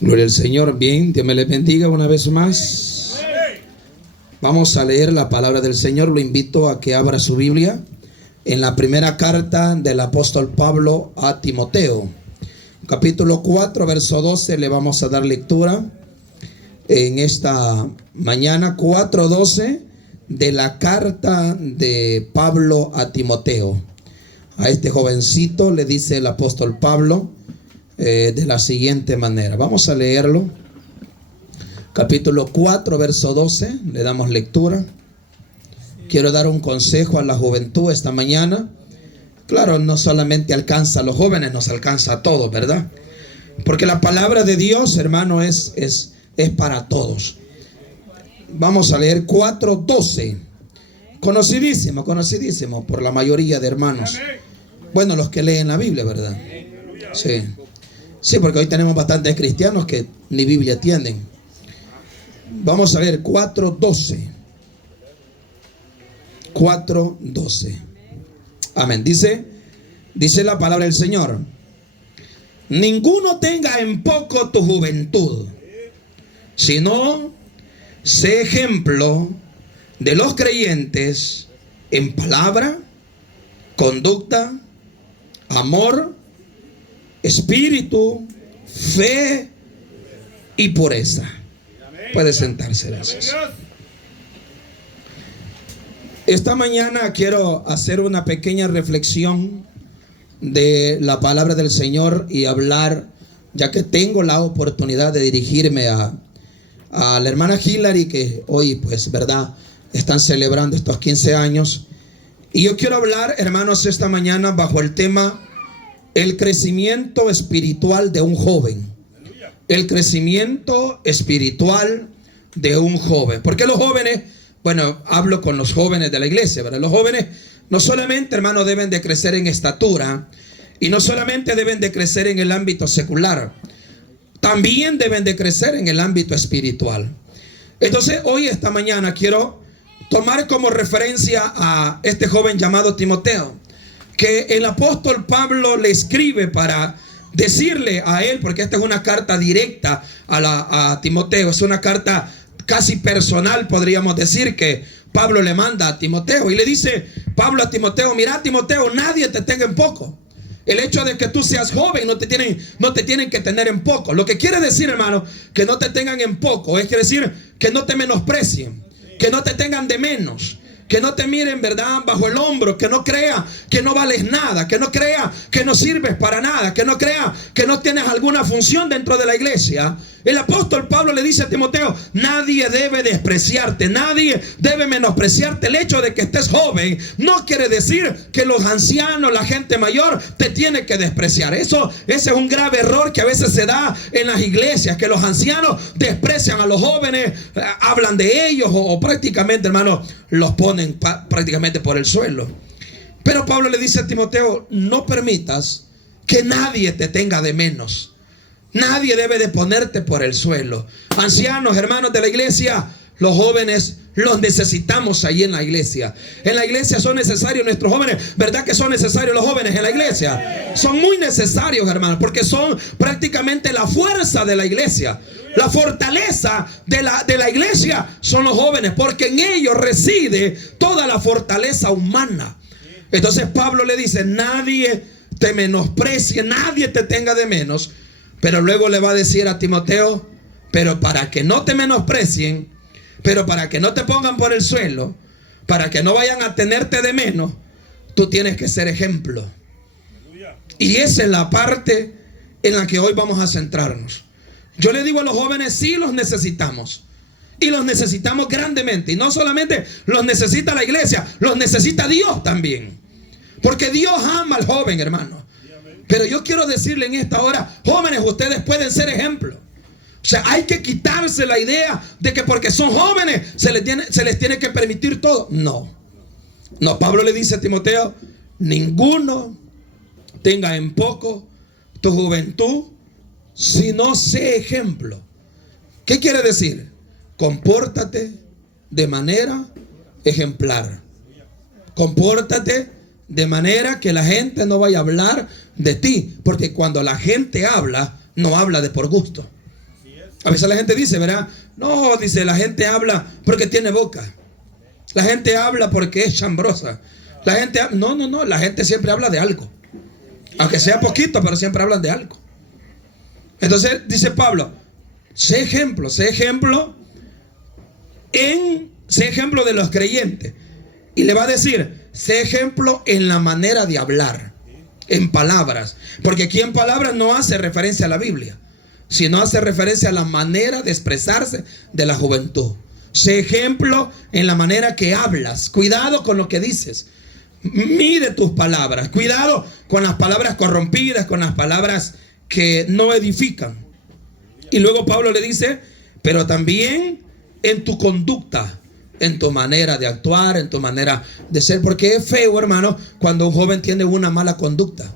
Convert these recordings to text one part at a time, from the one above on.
Gloria al Señor. Bien, Dios me les bendiga una vez más. Vamos a leer la palabra del Señor. Lo invito a que abra su Biblia en la primera carta del apóstol Pablo a Timoteo, capítulo 4, verso 12. Le vamos a dar lectura en esta mañana, 4:12 de la carta de Pablo a Timoteo. A este jovencito le dice el apóstol Pablo de la siguiente manera. Vamos a leerlo. Capítulo 4, verso 12. Le damos lectura. Quiero dar un consejo a la juventud esta mañana. Claro, no solamente alcanza a los jóvenes, nos alcanza a todos, ¿verdad? Porque la palabra de Dios, hermano, es para todos. Vamos a leer 4:12. Conocidísimo por la mayoría de hermanos. Bueno, los que leen la Biblia, ¿verdad? Sí, porque hoy tenemos bastantes cristianos que ni Biblia tienen. Vamos a leer 4:12. 4:12. Amén. Dice la palabra del Señor: ninguno tenga en poco tu juventud, sino sé ejemplo de los creyentes en palabra, conducta, amor, espíritu, fe y pureza. Puede sentarse, gracias. Esta mañana quiero hacer una pequeña reflexión de la palabra del Señor y hablar, ya que tengo la oportunidad de dirigirme a la hermana Hillary, que hoy, pues, verdad, están celebrando estos 15 años. Y yo quiero hablar, hermanos, esta mañana bajo el tema el crecimiento espiritual de un joven. El crecimiento espiritual de un joven. Porque los jóvenes, bueno, hablo con los jóvenes de la iglesia, ¿verdad? Los jóvenes no solamente, hermanos, deben de crecer en estatura, y no solamente deben de crecer en el ámbito secular, también deben de crecer en el ámbito espiritual. Entonces, hoy, esta mañana, quiero tomar como referencia a este joven llamado Timoteo, que el apóstol Pablo le escribe para decirle a él, porque esta es una carta directa a Timoteo, es una carta casi personal, podríamos decir, que Pablo le manda a Timoteo. Y le dice Pablo a Timoteo: mira, Timoteo, nadie te tenga en poco. El hecho de que tú seas joven no te tienen que tener en poco. Lo que quiere decir, hermano, que no te tengan en poco, es decir, que no te menosprecien, que no te tengan de menos, que no te miren, ¿verdad?, bajo el hombro, que no crea que no vales nada, que no crea que no sirves para nada, que no crea que no tienes alguna función dentro de la iglesia. El apóstol Pablo le dice a Timoteo: nadie debe despreciarte, nadie debe menospreciarte. El hecho de que estés joven no quiere decir que los ancianos, la gente mayor, te tiene que despreciar. Ese es un grave error que a veces se da en las iglesias, que los ancianos desprecian a los jóvenes, hablan de ellos o prácticamente, hermano, los ponen prácticamente por el suelo. Pero Pablo le dice a Timoteo: no permitas que nadie te tenga de menos. Nadie debe de ponerte por el suelo. Ancianos, hermanos de la iglesia, los jóvenes los necesitamos ahí en la iglesia. En la iglesia son necesarios nuestros jóvenes. ¿Verdad que son necesarios los jóvenes en la iglesia? Son muy necesarios, hermanos, porque son prácticamente la fuerza de la iglesia. La fortaleza de la iglesia son los jóvenes, porque en ellos reside toda la fortaleza humana. Entonces Pablo le dice: nadie te menosprecie, nadie te tenga de menos. Pero luego le va a decir a Timoteo: pero para que no te menosprecien, pero para que no te pongan por el suelo, para que no vayan a tenerte de menos, tú tienes que ser ejemplo. Y esa es la parte en la que hoy vamos a centrarnos. Yo le digo a los jóvenes: sí, los necesitamos. Y los necesitamos grandemente. Y no solamente los necesita la iglesia, los necesita Dios también. Porque Dios ama al joven, hermano. Pero yo quiero decirle en esta hora: jóvenes, ustedes pueden ser ejemplo. O sea, hay que quitarse la idea de que porque son jóvenes se les tiene que permitir todo. No, Pablo le dice a Timoteo: ninguno tenga en poco tu juventud, sino sé ejemplo. ¿Qué quiere decir? Compórtate de manera ejemplar. Compórtate de manera que la gente no vaya a hablar de ti, porque cuando la gente habla, no habla de por gusto. A veces la gente dice, ¿verdad? No, dice, la gente habla porque tiene boca. La gente habla porque es chambrosa. La gente, no, la gente siempre habla de algo. Aunque sea poquito, pero siempre hablan de algo. Entonces dice Pablo, sé ejemplo de los creyentes. Y le va a decir, sé ejemplo en la manera de hablar, en palabras. Porque aquí en palabras no hace referencia a la Biblia, sino hace referencia a la manera de expresarse de la juventud. Sé ejemplo en la manera que hablas. Cuidado con lo que dices. Mide tus palabras. Cuidado con las palabras corrompidas, con las palabras que no edifican. Y luego Pablo le dice, pero también en tu conducta, en tu manera de actuar, en tu manera de ser. Porque es feo, hermano, cuando un joven tiene una mala conducta.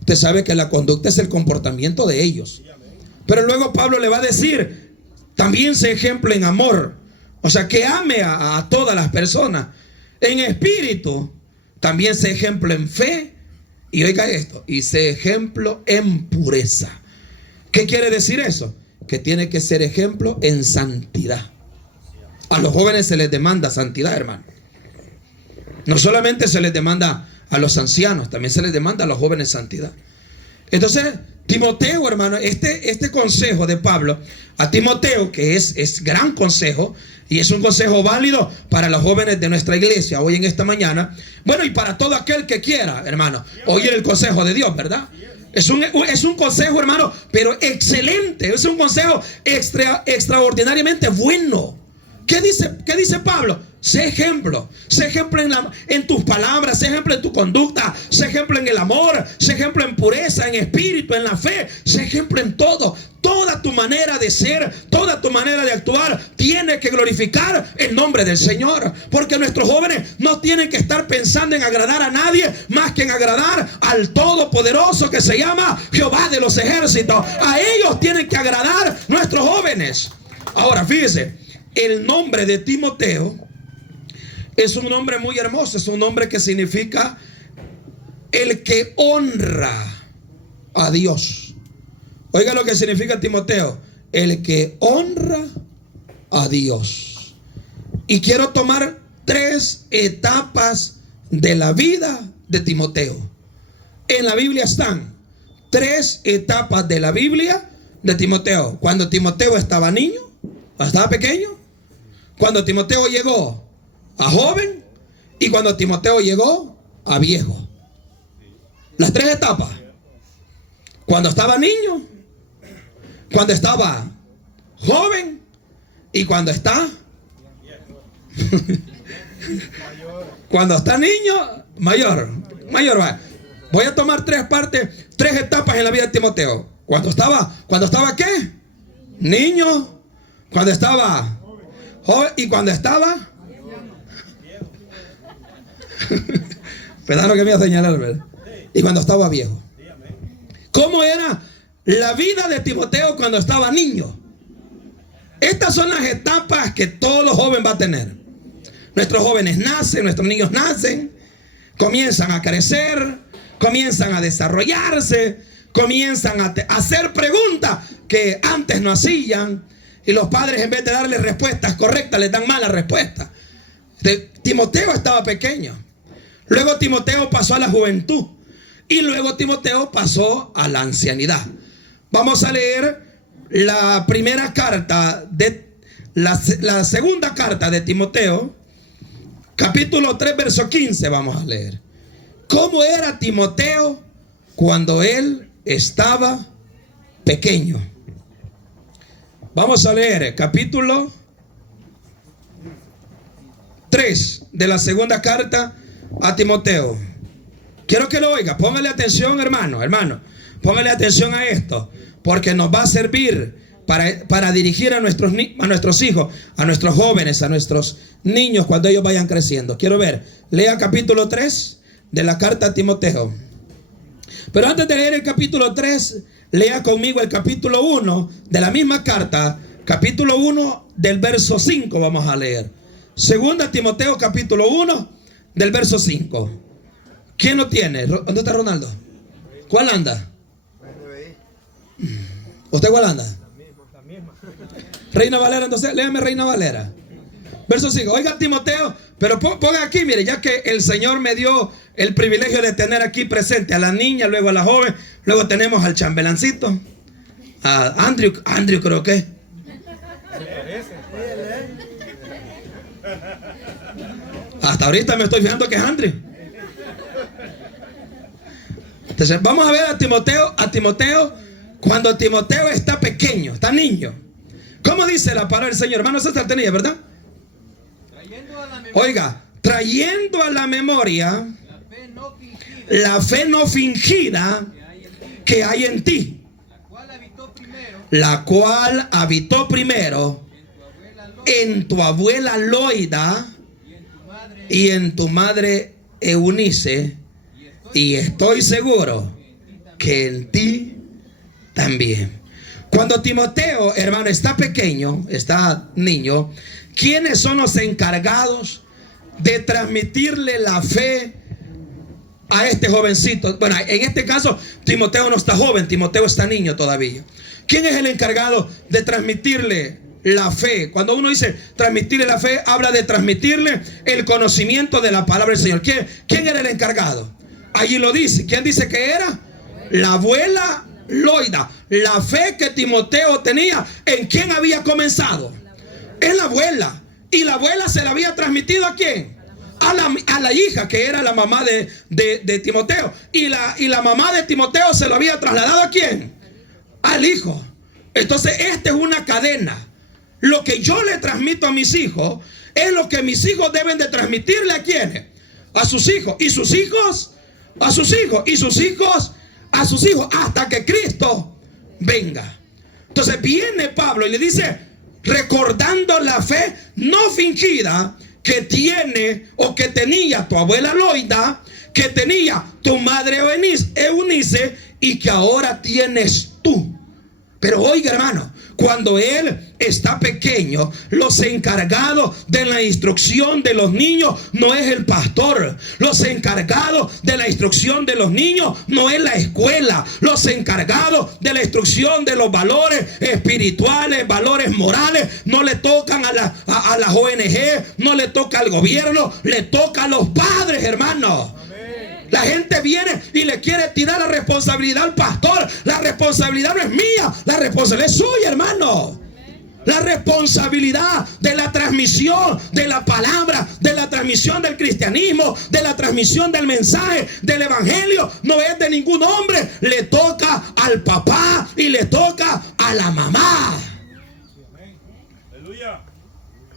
Usted sabe que la conducta es el comportamiento de ellos. Pero luego Pablo le va a decir, también sé ejemplo en amor. O sea, que ame a todas las personas. En espíritu, también sé ejemplo en fe. Y oiga esto, y sé ejemplo en pureza. ¿Qué quiere decir eso? Que tiene que ser ejemplo en santidad. A los jóvenes se les demanda santidad, hermano. No solamente se les demanda a los ancianos, también se les demanda a los jóvenes santidad. Entonces, Timoteo, hermano, este consejo de Pablo a Timoteo, que es gran consejo, y es un consejo válido para los jóvenes de nuestra iglesia hoy en esta mañana. Bueno, y para todo aquel que quiera, hermano, oír el consejo de Dios, ¿verdad? Es un consejo, hermano, pero excelente. Es un consejo extraordinariamente bueno. ¿Qué dice Pablo? Sé ejemplo en tus palabras, sé ejemplo en tu conducta, sé ejemplo en el amor, sé ejemplo en pureza, en espíritu, en la fe, sé ejemplo en todo. Toda tu manera de ser, toda tu manera de actuar tiene que glorificar el nombre del Señor. Porque nuestros jóvenes no tienen que estar pensando en agradar a nadie más que en agradar al Todopoderoso que se llama Jehová de los ejércitos. A ellos tienen que agradar nuestros jóvenes. Ahora fíjese, el nombre de Timoteo es un nombre muy hermoso. Es un nombre que significa el que honra a Dios. Oiga lo que significa Timoteo, el que honra a Dios. Y quiero tomar 3 etapas de la vida de Timoteo. En la Biblia están 3 etapas de la Biblia de Timoteo. Cuando Timoteo estaba niño, estaba pequeño, cuando Timoteo llegó a joven y cuando Timoteo llegó a viejo. Las 3 etapas. Cuando estaba niño, cuando estaba joven y cuando está cuando está niño, mayor. Voy a tomar 3 etapas en la vida de Timoteo. Cuando estaba ¿qué? Niño, cuando estaba joven y cuando estaba pedazo que me iba a señalar, ¿verdad? Y cuando estaba viejo. ¿Cómo era la vida de Timoteo cuando estaba niño? Estas son las etapas que todo joven va a tener. Nuestros jóvenes nacen, nuestros niños nacen, comienzan a crecer, comienzan a desarrollarse, comienzan a hacer preguntas que antes no hacían, y los padres, en vez de darles respuestas correctas, les dan malas respuestas. Timoteo estaba pequeño. Luego Timoteo pasó a la juventud. Y luego Timoteo pasó a la ancianidad. Vamos a leer la primera carta de la segunda carta de Timoteo, capítulo 3, verso 15. Vamos a leer. ¿Cómo era Timoteo cuando él estaba pequeño? Vamos a leer capítulo 3 de la segunda carta a Timoteo. Quiero que lo oiga, póngale atención, hermano, póngale atención a esto, porque nos va a servir para dirigir a nuestros hijos, a nuestros jóvenes, a nuestros niños cuando ellos vayan creciendo. Quiero ver, lea capítulo 3 de la carta a Timoteo. Pero antes de leer el capítulo 3, lea conmigo el capítulo 1 de la misma carta, capítulo 1 del verso 5 vamos a leer. Segunda Timoteo capítulo 1 del verso 5. ¿Quién lo tiene? ¿Dónde está Ronaldo? ¿Cuál anda? ¿Usted cuál anda? Reina Valera, entonces, léame Reina Valera. Verso 5. Oiga, Timoteo, pero ponga aquí, mire, ya que el Señor me dio el privilegio de tener aquí presente a la niña, luego a la joven, luego tenemos al chambelancito, a Andrew creo que. Hasta ahorita me estoy fijando que es Andrew. Entonces, vamos a ver a Timoteo, cuando Timoteo está pequeño, está niño. ¿Cómo dice la palabra del Señor? Hermano, esa tenía, ¿verdad? Oiga, trayendo a la memoria la fe no fingida que hay en ti, la cual habitó primero en tu abuela Loida y en tu madre Eunice, y estoy seguro que en ti también. Cuando Timoteo, hermano, está pequeño, está niño, ¿quiénes son los encargados de transmitirle la fe a este jovencito? Bueno, en este caso Timoteo no está joven, Timoteo está niño todavía. ¿Quién es el encargado de transmitirle la fe? Cuando uno dice transmitirle la fe, habla de transmitirle el conocimiento de la palabra del Señor. ¿Quién era el encargado? Allí lo dice. ¿Quién dice que era? La abuela Loida. La fe que Timoteo tenía, ¿en quién había comenzado? En la abuela. Y la abuela se la había transmitido ¿a quién? A la hija, que era la mamá de Timoteo. Y la mamá de Timoteo se lo había trasladado ¿a quién? Al hijo. Entonces esta es una cadena. Lo que yo le transmito a mis hijos es lo que mis hijos deben de transmitirle ¿a quiénes? A sus hijos. Y sus hijos a sus hijos. Y sus hijos a sus hijos, hasta que Cristo venga. Entonces viene Pablo y le dice, recordando la fe no fingida que tiene o que tenía tu abuela Loida, que tenía tu madre Eunice y que ahora tienes tú. Pero oiga, hermano, cuando él está pequeño, los encargados de la instrucción de los niños no es el pastor. Los encargados de la instrucción de los niños no es la escuela. Los encargados de la instrucción de los valores espirituales, valores morales, no le tocan a las ONG, no le toca al gobierno, le toca a los padres, hermanos. La gente viene y le quiere tirar la responsabilidad al pastor. La responsabilidad no es mía, la responsabilidad es suya, hermano. La responsabilidad de la transmisión de la palabra, de la transmisión del cristianismo, de la transmisión del mensaje, del evangelio, no es de ningún hombre. Le toca al papá y le toca a la mamá.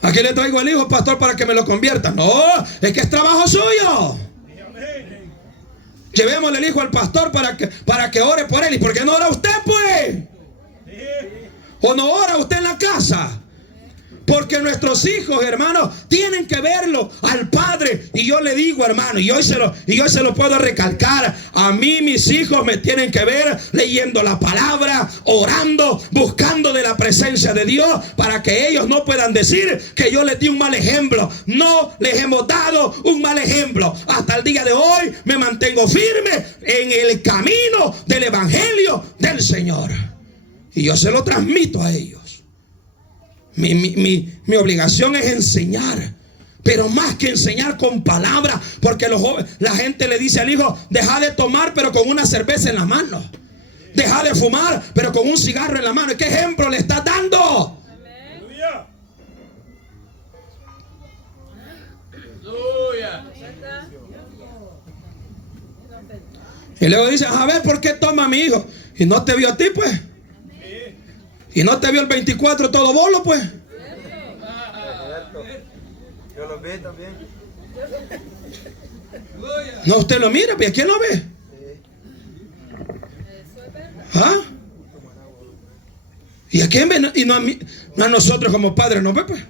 Aquí le traigo al hijo, pastor, para que me lo convierta. No, es que es trabajo suyo. Llevémosle el hijo al pastor para que ore por él. ¿Y por qué no ora usted, pues? ¿O no ora usted en la casa? Porque nuestros hijos, hermanos, tienen que verlo al Padre. Y yo le digo, hermano, y hoy se lo puedo recalcar, a mí mis hijos me tienen que ver leyendo la palabra, orando, buscando de la presencia de Dios, para que ellos no puedan decir que yo les di un mal ejemplo. No les hemos dado un mal ejemplo. Hasta el día de hoy me mantengo firme en el camino del evangelio del Señor. Y yo se lo transmito a ellos. Mi obligación es enseñar, pero más que enseñar con palabras, porque la gente le dice al hijo, deja de tomar pero con una cerveza en la mano, deja de fumar pero con un cigarro en la mano. ¿Qué ejemplo le estás dando? Y luego dice, a ver, ¿por qué toma mi hijo? Y no te vio a ti, pues. Y no te vio el 24 todo bolo, pues. Yo lo vi también. No, usted lo mira, ¿y a quién lo ve? ¿Ah? ¿Y a quién ve? Y no a mí, no a nosotros como padres, ¿no ve, pues?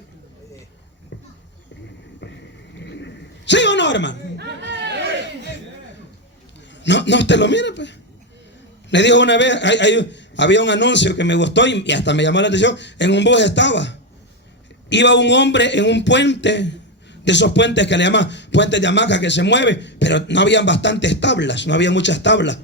¿Sí o no, hermano? No, usted lo mira, pues. Le dijo una vez, había un anuncio que me gustó y hasta me llamó la atención. En un bus iba un hombre en un puente, de esos puentes que le llaman puentes de hamaca, que se mueve, pero no habían bastantes tablas, no había muchas tablas.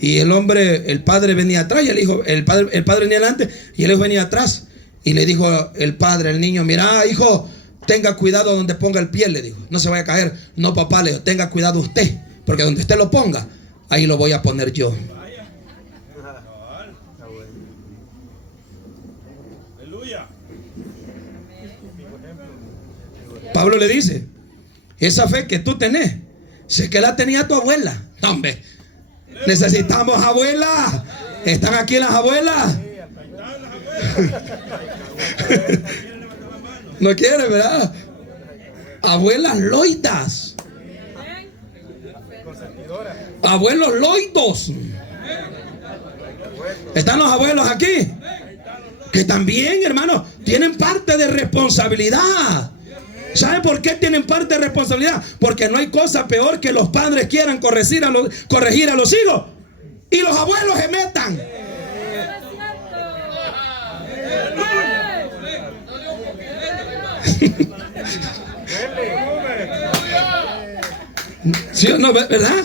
Y el hombre, el padre venía atrás y el padre venía adelante y el hijo venía atrás. Y le dijo el padre al niño, mira, hijo, tenga cuidado donde ponga el pie, le dijo. No se vaya a caer. No, papá, le dijo, tenga cuidado usted, porque donde usted lo ponga, ahí lo voy a poner yo. Pablo le dice, esa fe que tú tenés, sé que la tenía tu abuela. No, hombre, necesitamos abuelas. ¿Están aquí las abuelas? No quieren, ¿verdad? Abuelas loidas. Abuelos loidos. ¿Están los abuelos aquí? Que también, hermano, tienen parte de responsabilidad. ¿Saben por qué tienen parte de responsabilidad? Porque no hay cosa peor que los padres quieran corregir a los hijos y los abuelos se metan. ¿Sí o no, verdad?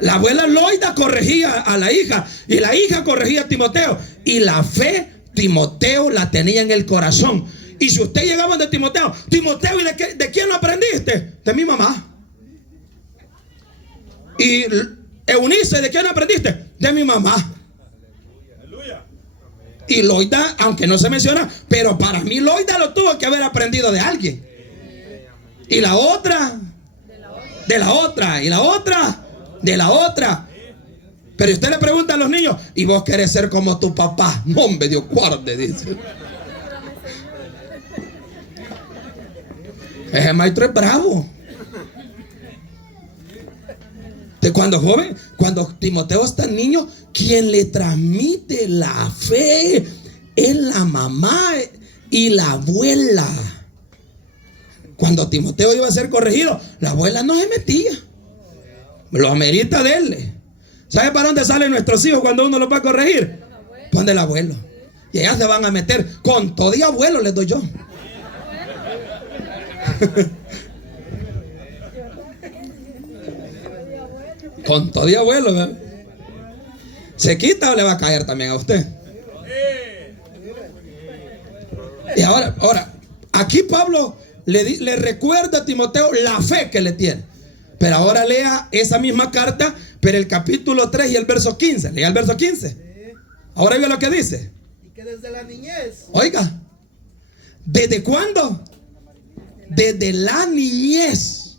La abuela Loida corregía a la hija y la hija corregía a Timoteo, y la fe Timoteo la tenía en el corazón. Y si usted llegaba de Timoteo, Timoteo, ¿y de quién lo aprendiste? De mi mamá. Y Eunice, ¿de quién aprendiste? De mi mamá. Y Loida, aunque no se menciona, pero para mí Loida lo tuvo que haber aprendido de alguien. Y la otra, de la otra, y la otra, de la otra. Pero usted le pregunta a los niños, ¿y vos querés ser como tu papá? No, hombre, Dios guarde, dice. Ese maestro es bravo. De cuando joven, cuando Timoteo está niño, quien le transmite la fe es la mamá y la abuela. Cuando Timoteo iba a ser corregido, la abuela no se metía. Lo amerita de él. ¿Sabe para dónde salen nuestros hijos cuando uno los va a corregir? Donde el abuelo. Y ellas se van a meter con todo y abuelo, les doy yo. Con todo y abuelo, ¿verdad? ¿Se quita o le va a caer también a usted? Y ahora, aquí Pablo le recuerda a Timoteo la fe que le tiene. Pero ahora lea esa misma carta, pero el capítulo 3 y el verso 15. Lea el verso 15. Ahora oiga lo que dice. Y que desde la niñez. Oiga, ¿desde cuándo? Desde la niñez.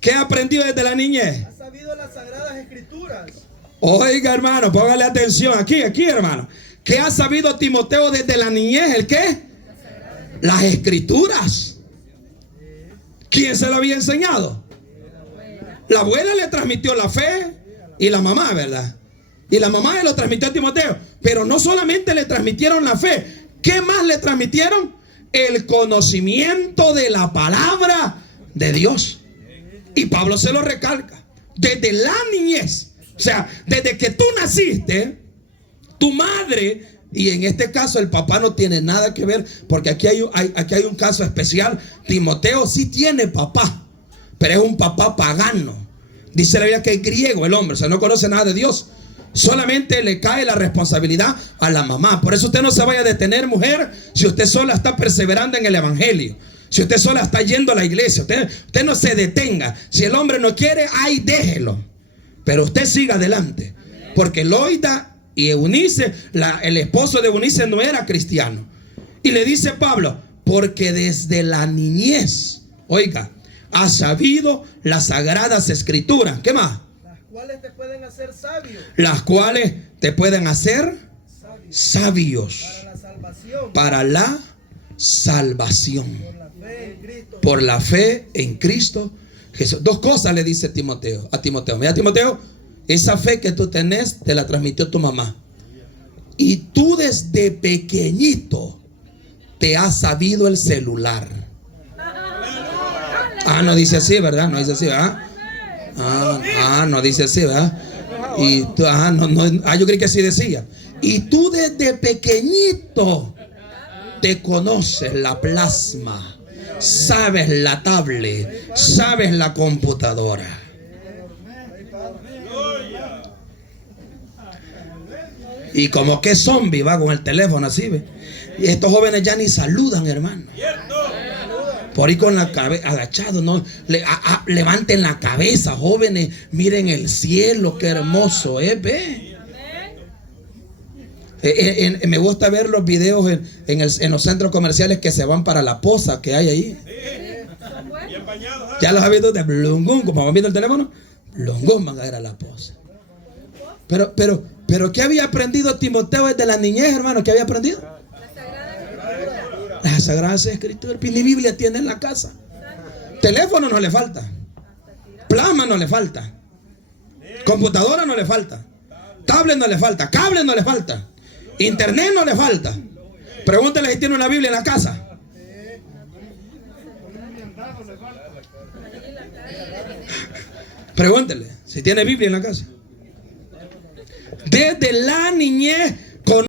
¿Qué ha aprendido desde la niñez? Ha sabido las sagradas escrituras. Oiga, hermano, póngale atención aquí, hermano. ¿Qué ha sabido Timoteo desde la niñez? ¿El qué? Las escrituras. ¿Quién se lo había enseñado? La abuela le transmitió la fe y la mamá, ¿verdad? Y la mamá le lo transmitió a Timoteo. Pero no solamente le transmitieron la fe. ¿Qué más le transmitieron? El conocimiento de la palabra de Dios. Y Pablo se lo recalca. Desde la niñez. O sea, desde que tú naciste, tu madre, y en este caso el papá no tiene nada que ver, porque aquí hay un caso especial. Timoteo sí tiene papá, pero es un papá pagano. Dice la Biblia que es griego el hombre, o sea, no conoce nada de Dios. Solamente le cae la responsabilidad a la mamá. Por eso usted no se vaya a detener, mujer, si usted sola está perseverando en el evangelio. Si usted sola está yendo a la iglesia, usted no se detenga. Si el hombre no quiere, ahí déjelo. Pero usted siga adelante. Porque Loida y Eunice, el esposo de Eunice no era cristiano. Y le dice Pablo, porque desde la niñez, oiga, ha sabido las sagradas escrituras. ¿Qué más? Las cuales te pueden hacer sabio. Las cuales te pueden hacer sabios. Para la salvación. Para la salvación. Por la fe en Cristo. Jesús. Dos cosas le dice a Timoteo. Mira, Timoteo, esa fe que tú tenés te la transmitió tu mamá. Y tú desde pequeñito te has sabido el celular. No dice así, ¿verdad? No dice así, ¿verdad? No dice así, ¿verdad? Y tú, yo creí que así decía. Y tú desde pequeñito te conoces la plasma, sabes la tablet, sabes la computadora. Y como que zombie va con el teléfono así, ¿ve? Y estos jóvenes ya ni saludan, hermano. Por ahí con la cabeza agachado, no levanten la cabeza, jóvenes, miren el cielo, qué hermoso es, ve. Me gusta ver los videos en los centros comerciales que se van para la poza que hay ahí. Ya los ha visto de Blungún, como van viendo el teléfono, Blungún van a ir a la poza. Pero ¿qué había aprendido Timoteo desde la niñez, hermano? ¿Qué había aprendido? Las Sagradas Escrituras. Ni Biblia tiene en la casa. Teléfono no le falta. Plasma no le falta. Computadora no le falta. Tablet no le falta. Cable no le falta. Internet no le falta. Pregúntele si tiene una Biblia en la casa. Pregúntele si tiene Biblia en la casa. Desde la niñez